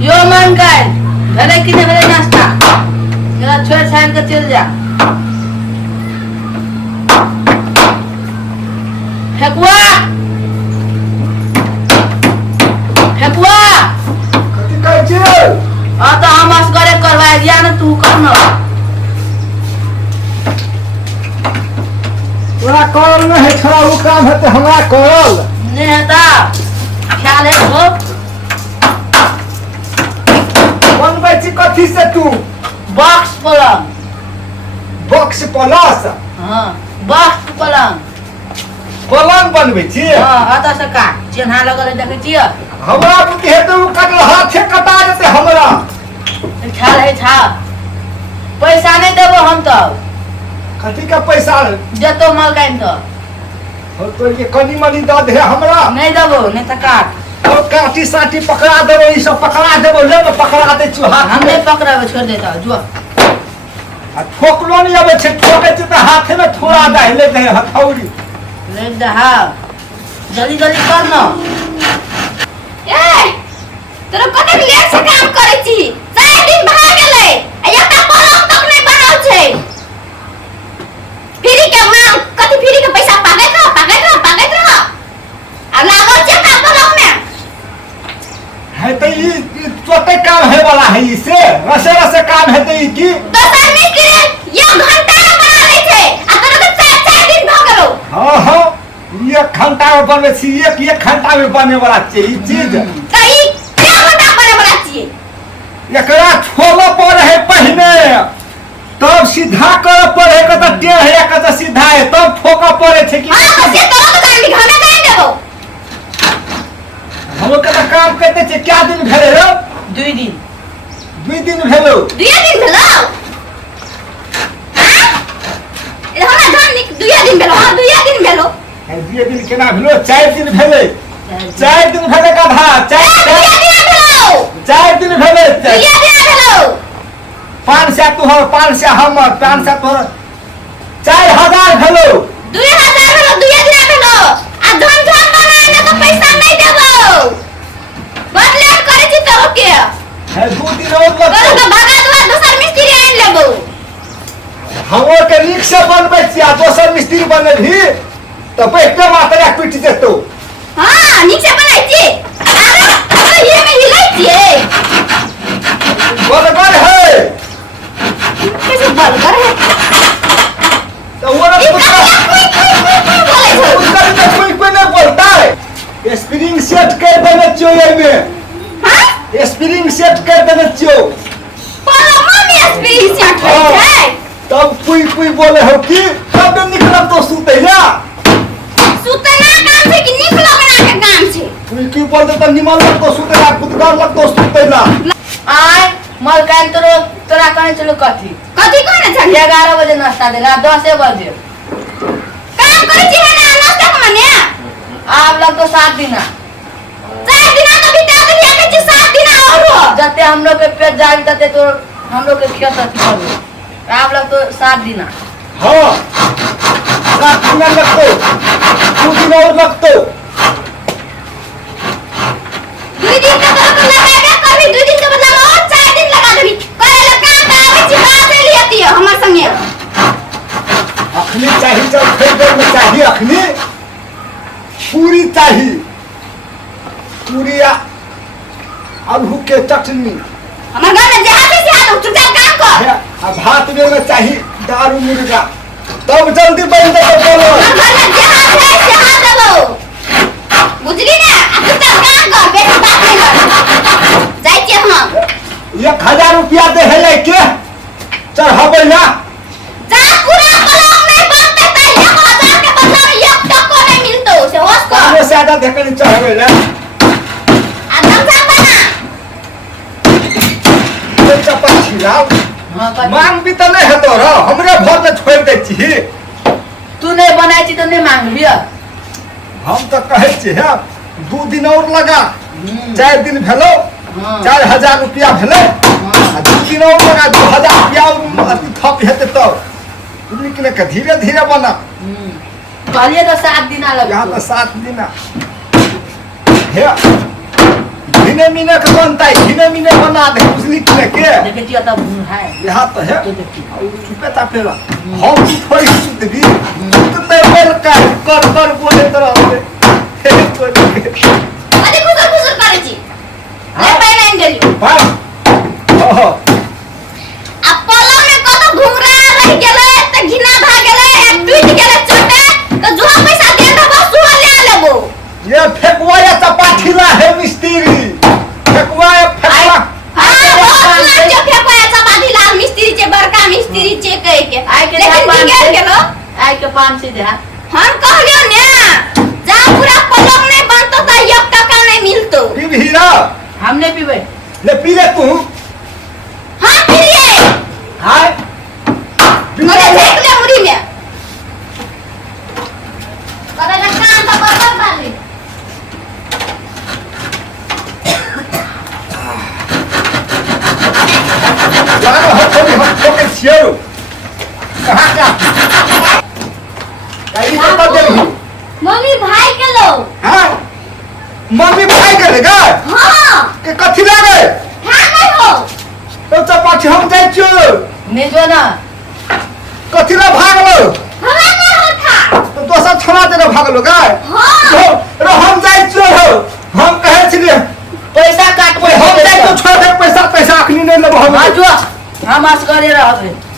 यो मन काय भले कि नहीं भले नाश्ता मेरा छोड़ छाड़ के चल जा फेकुआ फेकुआ कथी कहै छियै तो हम असगरे करवा दिया ना तू करना तोरा करल में है छोड़ा वो काम है तो हमरा करल नहीं है ख्याल है वो बनबै छी कथी से तू बॉक्स पलंग बॉक्स प्लस हाँ बॉक्स पलंग पलंग बनबै छी हाँ आता से का चिन्हा लगल देखे छियै हमरा बुद्धि हेतै उ कटल हाथे कटा जेतै हमरा ख्याल है था पैसा नहीं देबो हम तो कथी का पैसा जतो माल काइन तो हो तो ये कनी मनी द दे हमरा नहीं देबो नहीं तो काट और काटी साटी पकड़ा देबो ई सब पकड़ा देबो ले पकड़ा दे छु हाथ हम नहीं पकड़ाबे छोड़ देता जो आ ठोकलो नहीं आबै छै ठोकै छै त हाथे में थोड़ा दे ले दे हथौड़ी ले दहा जल्दी जल्दी कर न ए तोरा कते लेट से काम करै छी 4 दिन भा गेलै आ एकटा पलंग तक नहीं बनल छै फ्री के मांग कथि फ्री के पैसा पागैत रह आ लागल छै का पलंग में है त ई तोते काम है वाला है इसे रसे रसे काम है त ई की दोसर मिस्त्री 1 घंटा में बना लै छै आ तोरा के 4 दिन भ गेलौ हां हां 1 घंटा में बनबै छी 1 घंटा में बने वाला छै ई चीज त ई क्या घंटा बने वाला छियै एकरा छोलो पर है पहिने तब सीधा कर पड़े के त टेढ़ है के त सीधा है तब ठोका पड़े छै कि हां तो से तोरा तो काम हमें काहे देबो हम के त काम करते छै क्या दिन भेले रे 2 दिन 2 दिन भेलो 2 दिन भेलौ हां ए हमरा जान 2 दिन भेलौ हां 2 दिन भेलौ 2 दिन केना भेलो 4 दिन भेले 4 दिन भेले का धा 4 दिन भेलौ 4 दिन भेले 2 दिन भेलौ 500 तोहर 500 हमर 500 तोहर 4000 भेलो 2000 भेलौ 2 दिन भेलौ आ धन धन बनाए में तो पैसा नहीं देबो बदले करे छी तोरो के है 2 दिन और तोरो लगतौ के भागा दुआ दोसर मिस्त्री आइन लेबो हमर के रिक्शा बनबै छी आ दोसर मिस्त्री बनबही त पैसे मात्रा पीट देतौ हां नीक से बनाई छी अरे ये में हिलै छियै बरबर है कैसे बलगर है तो वो ना कोई नहीं बोलता है स्प्रिंग सेट कर देना चाहिए में हां स्प्रिंग सेट कर देना चाहिए पलमा में स्प्रिंग सेट है तब कोई बोले हो कि कब निकलब तो सुतैला सुतना काम से कि निकलो बना के काम से कोई बोल देता निमल लग तो सुतैला कुदगार लग तो सुतैला आय माल काइन तोरा कने चलो कथी कथी कहने छ 11 बजे नाश्ता देला 10 बजे काम करे छी है ना नाश्ता के माने आप लोग तो 7 दिन 4 दिन तो बिता दिया के छी 7 दिन और जते हम लोग के पेट जाग तते तो हम लोग के खेत अथी करो आप लोग तो 7 दिन हाँ रात दिन लगतो 2 दिन और लगतो 2 दिन का तो लगाबे करबी 2 दिन के बदला और 4 दिन लगा देबी करे काम त आबै छी बात ले लियती हमर संगे अखनी चाहिए चल खरीदे में चाहिए अखनी पूरी चाहिए पूरी आलू के चटनी हमर घर में जहां से आलू चुपचाप काम कर आ भात में चाहिए दारू मुर्गा तब जल्दी बन जाए बोलो हमर घर में जहां है देबो बुझली ना आ चुपचाप काम कर बेसी बात नहीं कर जाई छी हम 1000 रुपया दे है के चढ़ाबै ना जा पूरा पलंग नहीं बनते त 1000 के बदला में 1 टको नहीं मिलतो से होश कर कानो से आधा देखे नहीं चढ़ाबै ना आदम सा बना तो चपा छिलाओ हां कथी मांग भी तो नहीं है तो रो हमरे घर में छोड़ दे छी तू नहीं बनाई छी तो नहीं मांगबी हम तो कहे छी है 2 दिन और लगा 4 दिन भेलो हां 4000 रुपया भेले आ 2 दिन और लगा 2000 रुपया और अति थप हेते तो लेकिन के धीरे धीरे बना कहलिए तो 7 दिन लग यहाँ तो 7 दिन है धीरे मीने के बनता है धीरे मीने बात है बुझली कि नहीं के देखे चिया तब है यहाँ तो है तो देखी चुपे तापेला हम थोड़ी सुतबी सुतते बेल कर बोले तरह से अरे खुसर करे छी ले पाइन आइन देलियो बाप ओहो आ पलंग में कत घुंघरा रह गेले त घिना भ गेले एक टूट गेले चटे त जो पैसा दे देबो सुआ ले लेबो ये फेकुआ या चपाठीला है मिस्त्री फेकुआ या फेकुआ जो फेको या चपाती लाल मिस्त्री चे बड़का मिस्त्री चे कह के आई के लेकिन बिगड़ गेलो आई के 5 से दे हम कहलियो ने जा पूरा पलंग नहीं बनतो त 1 टका नहीं मिलतो पी हीरा हम नहीं पीबे ले पी ले तू हां पिए हाय अरे देख ले मुरी में करे ना कान तो बराबर डाली लगा हो छोटे शेरू कहां का कहीं तो तब देही मम्मी भाई के लो हां मम्मी भाई के लेगा हां के कथि लागे हां नहीं हो तो चपाठी हम जाई छु नहीं जो ना कथि ला भागलो हवा नहीं होता तो दोसर छना दे भागलो का हां रो हम जाई छु हम कहे छी पैसा काट हम जाई तो छोड़ दे पैसा अखनी नहीं लेबो हम हां जो हम असगरे रहबे